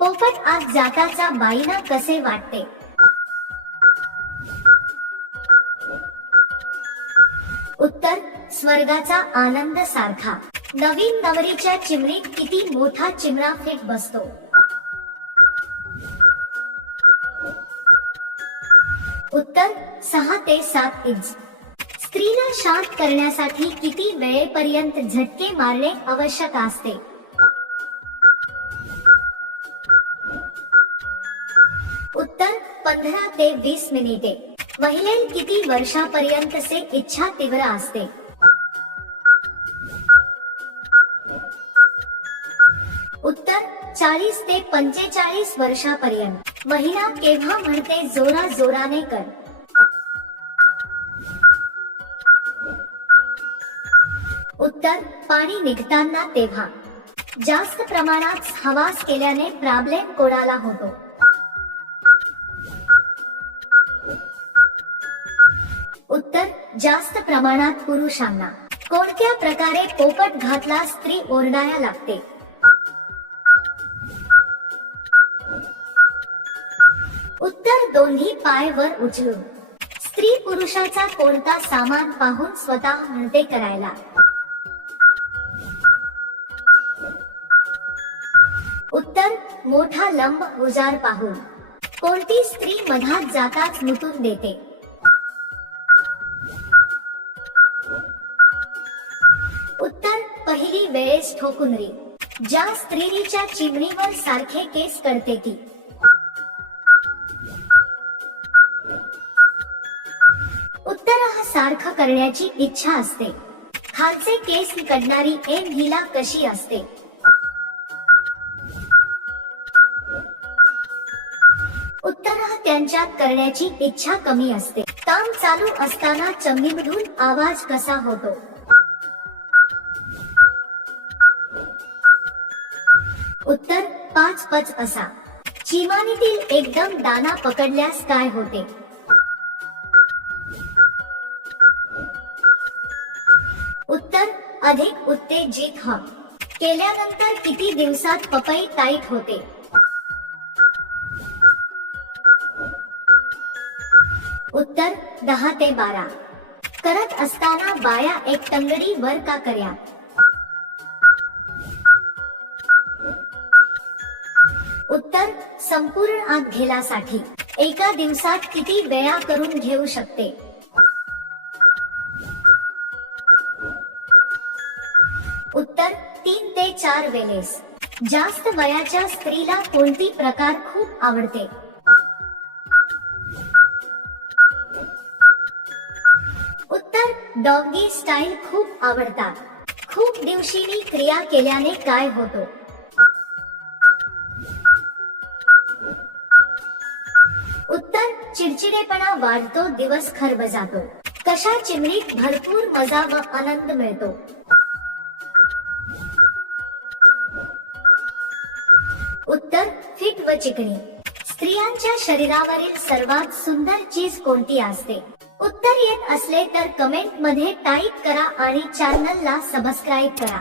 पोपट आत जाताचा बाईंना कसे वाटते? उत्तर, स्वर्गाचा आनंद सारखा. नवीन नवरीच्या चिमणीत किती मोठा चिमणा फिट बसतो? उत्तर, 6 ते 7 इंच. स्त्रीला शांत करण्यासाठी किती वेळेपर्यंत झटके मारणे आवश्यक असते? उत्तर, 15 ते 20 मिनिटे. महिलेला किती वर्षापर्यंतचे इच्छा तीव्र असते? उत्तर, 40 ते 45 वर्षापर्यंत. महिला केव्हा म्हणते जोरा जोराने कर? उत्तर, पाणी निघताना तेव्हा. जास्त प्रमाणात हवास केल्याने प्रॉब्लेम कोणाला होतो? उत्तर, जास्त प्रमाणात पुरुषांना. कोणत्या प्रकारे पोपट घातला स्त्री ओरडायला लागते? उत्तर, दोन्ही पाय वर उचलून. स्त्री पुरुषाचा कोणता सामान पाहून स्वतः म्हणते करायला? उत्तर, मोठा लंब उजार पाहून. कोणती स्त्री मधात जाताच मुतून देते? उत्तर, पहिली वेळेस ठोकुनरी. ज्या स्त्रीच्या चिमणीवर सारखे केस करते ती? उत्तर, सारखं करण्याची इच्छा असते. खालचे केस काढणारी एक महिला कशी असते? उत्तर, त्यांच्यात करण्याची इच्छा कमी असते. काम चालू असताना चमडीमधून आवाज कसा होतो? उत्तर, 5 पच असा. चिमाणीतील एकदम दाना पकडल्यास काय होते? उत्तर, अधिक उत्तेजित केल्यानंतर किती दिवसात पपई टाईट होते? उत्तर, 10 ते 12. करत असताना बाया एक टंगडी वर का कर्या? उत्तर, संपूर्ण आत घेण्यासाठी. एका दिवसात किती वेळा करून घेऊ शकते? उत्तर, 3 ते 4 वेळेस. जास्त वयाच्या स्त्रीला कोणती प्रकार खूप आवडते? उत्तर, डॉगी स्टाईल खूप आवडतात. खूप दिवशीनी क्रिया केल्याने काय होतो? उत्तर, चिडचिडेपणा वाढतो, दिवस खराब जातो. कशा चिमणीत भरपूर मजा व आनंद मिळतो? उत्तर, फिट व चिकणी. स्त्रियांच्या शरीरावरील सर्वात सुंदर चीज कोणती असते? उत्तर येत असले तर कमेंट मध्ये टाईप करा आणि चॅनलला सबस्क्राईब करा.